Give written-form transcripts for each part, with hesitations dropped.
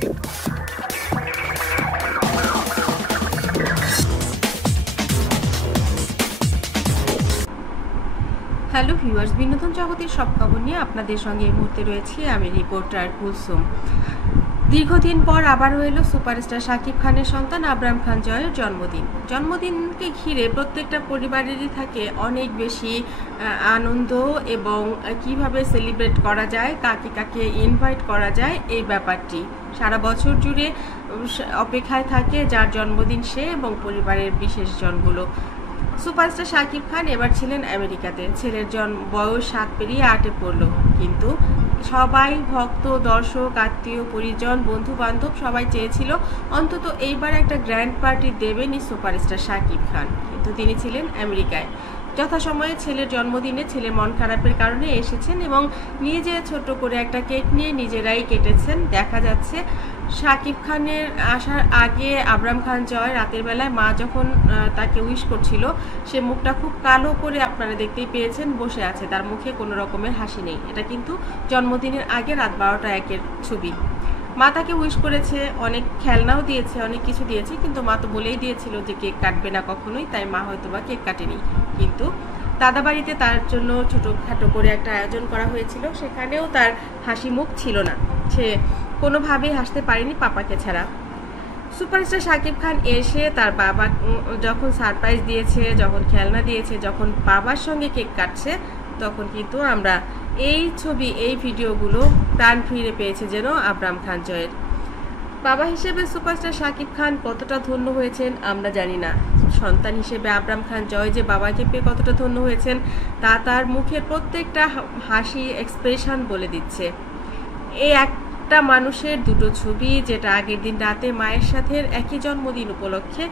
Hello viewers, বিনোদন জগতের সব খবর নিয়ে আপনাদের সঙ্গে এই মুহূর্তে রয়েছি আমি রিপোর্টার কুলসুম। দীর্ঘদিন পর আবারও এলো সুপারস্টার শাকিব খানের সন্তান আবরাম খান জয়ের জন্মদিনকে ঘিরে প্রত্যেকটা পরিবারেরই থাকে অনেক বেশি আনন্দ এবং কিভাবে সেলিব্রেট করা যায়, কাকে কাকে ইনভাইট করা যায়, এই ব্যাপারটি সারা বছর জুড়ে অপেক্ষায় থাকে যার জন্মদিন সে এবং পরিবারের বিশেষ জনগুলো। সুপারস্টার শাকিব খান এবার ছিলেন আমেরিকাতে। ছেলের বয়স 7 পেরিয়ে 8-এ পড়ল, কিন্তু সবাই ভক্ত, দর্শক, আত্মীয় পরিজন, বন্ধু বান্ধব সবাই চেয়েছিল অন্তত এইবার একটা grand party দেবেনই superstar Shakib Khan, কিন্তু তিনি ছিলেন আমেরিকায়। যথাসময়ে ছেলের জন্মদিনে ছেলে মন খারাপের কারণে এসেছেন এবং নিজে ছোট করে একটা কেক নিয়ে নিজেরাই কেটেছেন। দেখা যাচ্ছে শাকিব খানের আসার আগে আবরাম খান জয় রাতের বেলায় মা যখন তাকে উইশ করছিল, সে মুখটা খুব কালো করে আপনারা দেখতেই পেয়েছেন বসে আছে, তার মুখে কোনো রকমের হাসি নেই। এটা কিন্তু জন্মদিনের আগে রাত 12টা-1-এর ছবি। মা তাকে উইশ করেছে, অনেক খেলনাও দিয়েছে, অনেক কিছু দিয়েছে, কিন্তু মা তো বলেই দিয়েছিল যে কেক কাটবে না কখনোই, তাই মা হয়তো বা কেক কাটেনি। কিন্তু দাদা বাড়িতে তার জন্য ছোটোখাটো করে একটা আয়োজন করা হয়েছিল, সেখানেও তার হাসি মুখ ছিল না, সে কোনোভাবেই হাসতে পারেনি পাপাকে ছাড়া। সুপারস্টার শাকিব খান এসে তার বাবা যখন সারপ্রাইজ দিয়েছে, যখন খেলনা দিয়েছে, যখন বাবার সঙ্গে কেক কাটছে, তখন কিন্তু আমরা এই ছবি, এই ভিডিওগুলো প্রাণ ফিরে পেয়েছে যেন আবরাম খান জয়ের। বাবা হিসেবে সুপারস্টার শাকিব খান কতটা ধন্য হয়েছেন আমরা জানি না, সন্তান হিসেবে আবরাম খান জয় যে বাবাকে পেয়ে কতটা ধন্য হয়েছেন তা তার মুখের প্রত্যেকটা হাসি, এক্সপ্রেশন বলে দিচ্ছে। এই একটা মানুষের দুটো ছবি, যেটা আগের দিন রাতে মায়ের সাথে একই জন্মদিন উপলক্ষে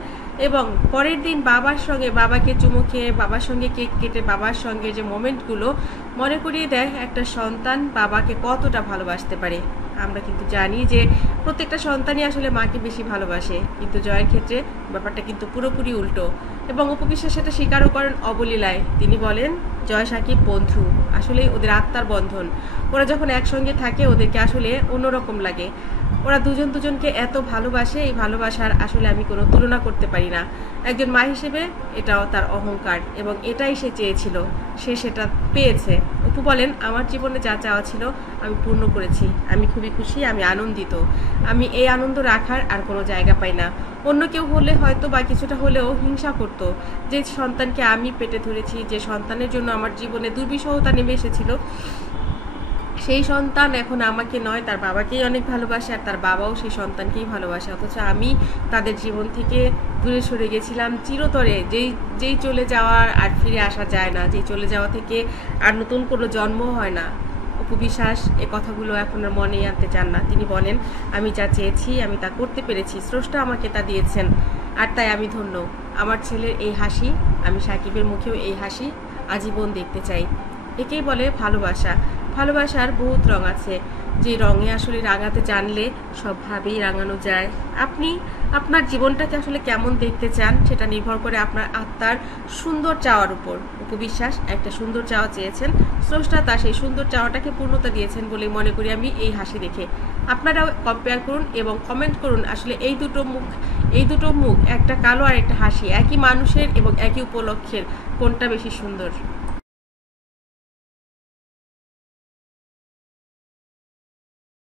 এবং পরের দিন বাবার সঙ্গে, বাবাকে চুমু খেয়ে, বাবার সঙ্গে কেক কেটে, বাবার সঙ্গে যে মোমেন্টগুলো মনে করিয়ে দেয় একটা সন্তান বাবাকে কতটা ভালোবাসতে পারে। আমরা কিন্তু জানি যে প্রত্যেকটা সন্তানই আসলে মাকে বেশি ভালোবাসে, কিন্তু জয়ের ক্ষেত্রে ব্যাপারটা কিন্তু পুরোপুরি উল্টো এবং উপবিশ্বাস সেটা স্বীকারও করেন অবলীলায়। তিনি বলেন জয় সাকিব বন্ধু, আসলে ওদের আত্মার বন্ধন, ওরা যখন একসঙ্গে থাকে ওদেরকে আসলে অন্যরকম লাগে, ওরা দুজন দুজনকে এত ভালোবাসে, এই ভালোবাসার আসলে আমি কোনো তুলনা করতে পারি না। একজন মা হিসেবে এটাও তার অহংকার এবং এটাই সে চেয়েছিল, সে সেটা পেয়েছে। অপু বলেন আমার জীবনে যা চাওয়া ছিল আমি পূর্ণ করেছি, আমি খুবই খুশি, আমি আনন্দিত, আমি এই আনন্দ রাখার আর কোনো জায়গা পাই না। অন্য কেউ হলে হয়তো বা কিছুটা হলেও হিংসা করতো, যে সন্তানকে আমি পেটে ধরেছি, যে সন্তানের জন্য আমার জীবনে দুর্বিষহতা নেমে এসেছিল, সেই সন্তান এখন আমাকে নয় তার বাবাকেই অনেক ভালোবাসে, আর তার বাবাও সেই সন্তানকেই ভালোবাসে, অথচ আমি তাদের জীবন থেকে দূরে সরে গেছিলাম চিরতরে। যেই চলে যাওয়ার আর ফিরে আসা যায় না, যেই চলে যাওয়া থেকে আর নতুন কোনো জন্ম হয় না। অপু বিশ্বাস এ কথাগুলো এখন আর মনেই আনতে চান না। তিনি বলেন আমি যা চেয়েছি আমি তা করতে পেরেছি, স্রষ্টা আমাকে তা দিয়েছেন, আর তাই আমি ধন্য। আমার ছেলের এই হাসি, আমি সাকিবের মুখেও এই হাসি আজীবন দেখতে চাই। একেই বলে ভালোবাসা। ভালোবাসার বহুত রং আছে, যে রঙে আসলে রাঙাতে জানলে সবভাবেই রাঙানো যায়। আপনি আপনার জীবনটাকে আসলে কেমন দেখতে চান সেটা নির্ভর করে আপনার আত্মার সুন্দর চাওয়ার উপর। উপবিশ্বাস একটা সুন্দর চাওয়া চেয়েছেন, স্রষ্টা তা সেই সুন্দর চাওয়াটাকে পূর্ণতা দিয়েছেন বলে মনে করি আমি এই হাসি দেখে। আপনারাও কম্পেয়ার করুন এবং কমেন্ট করুন আসলে এই দুটো মুখ, একটা কালো আর একটা হাসি, একই মানুষের এবং একই উপলক্ষের, কোনটা বেশি সুন্দর।